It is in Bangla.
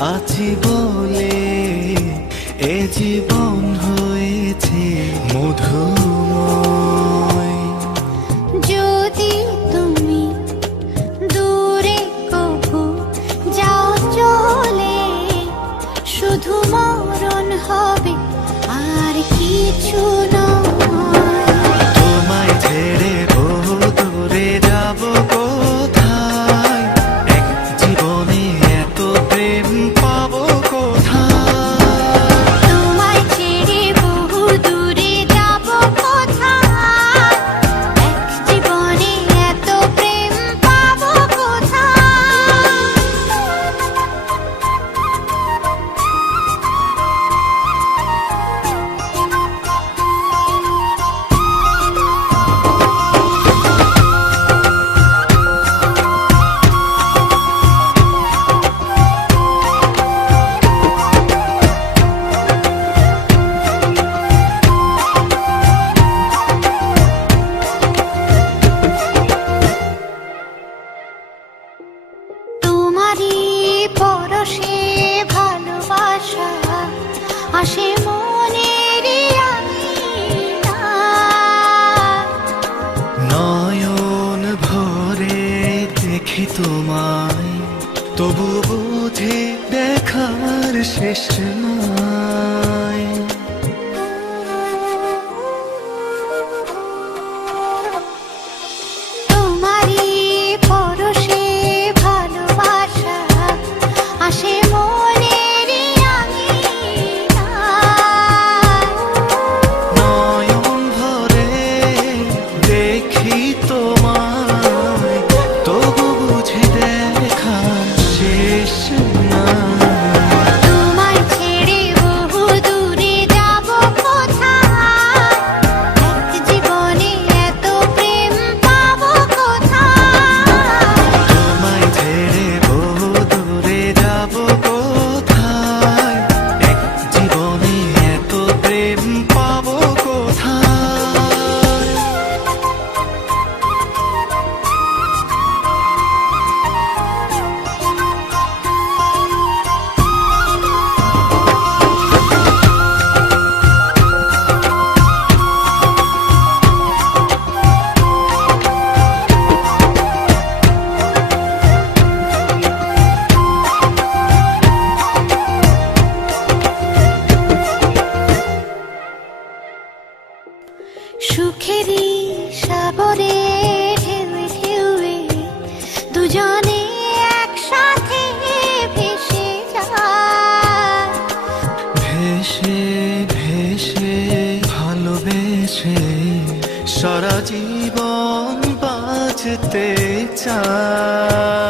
আছি বলে এ জীবন হয়েছে মধুময়। যদি তুমি দূরে কবু যাও চলে, শুধু মরণ হবে আর কিছু নয়। তোমায় ছেড়ে বহু দূরে যাব কোথায়, এক জীবনে এত প্রেম পাবো কোথায়। তোমায় ছেড়ে বহু দূরে যাব কোথায়, এক জীবনে এত প্রেম পাবো কোথায়। তোমারই পরশে ভালোবাসা আসে মনের আঙিনায়। নয়ন ভরে দেখি তোমায়, তবু বুঝি দেখার শেষ নাই। তোমারই পরশে ভালোবাসা আসে মনের আঙিনায়। নয়ন ভরে দেখি তোমায়, তবু বুঝি দেখার শেষ নাই। তোমায় ছেড়ে বহু দূরে যাব কোথায়, এক জীবনে এত প্রেম পাবো কোথায়। তোমায় ছেড়ে বহু দূরে যাব কোথায়, এক জীবনে এত প্রেম পাবো কোথায়। সুখেরই সাগরে ঢেউে ঢেউে দুজনে একসাথে ভেসে যায়। ভেসে ভেসে ভালোবেসে সারা জীবন বাঁচতে চাই।